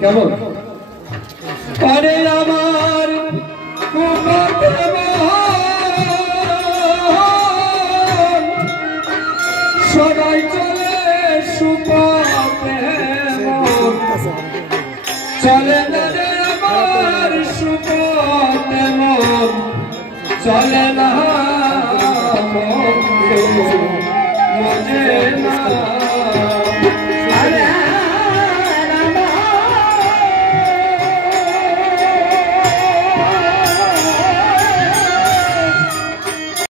কেমন আরে আমার সবাই চলে সুপথে চলে না রে আমার সুপথে চলে না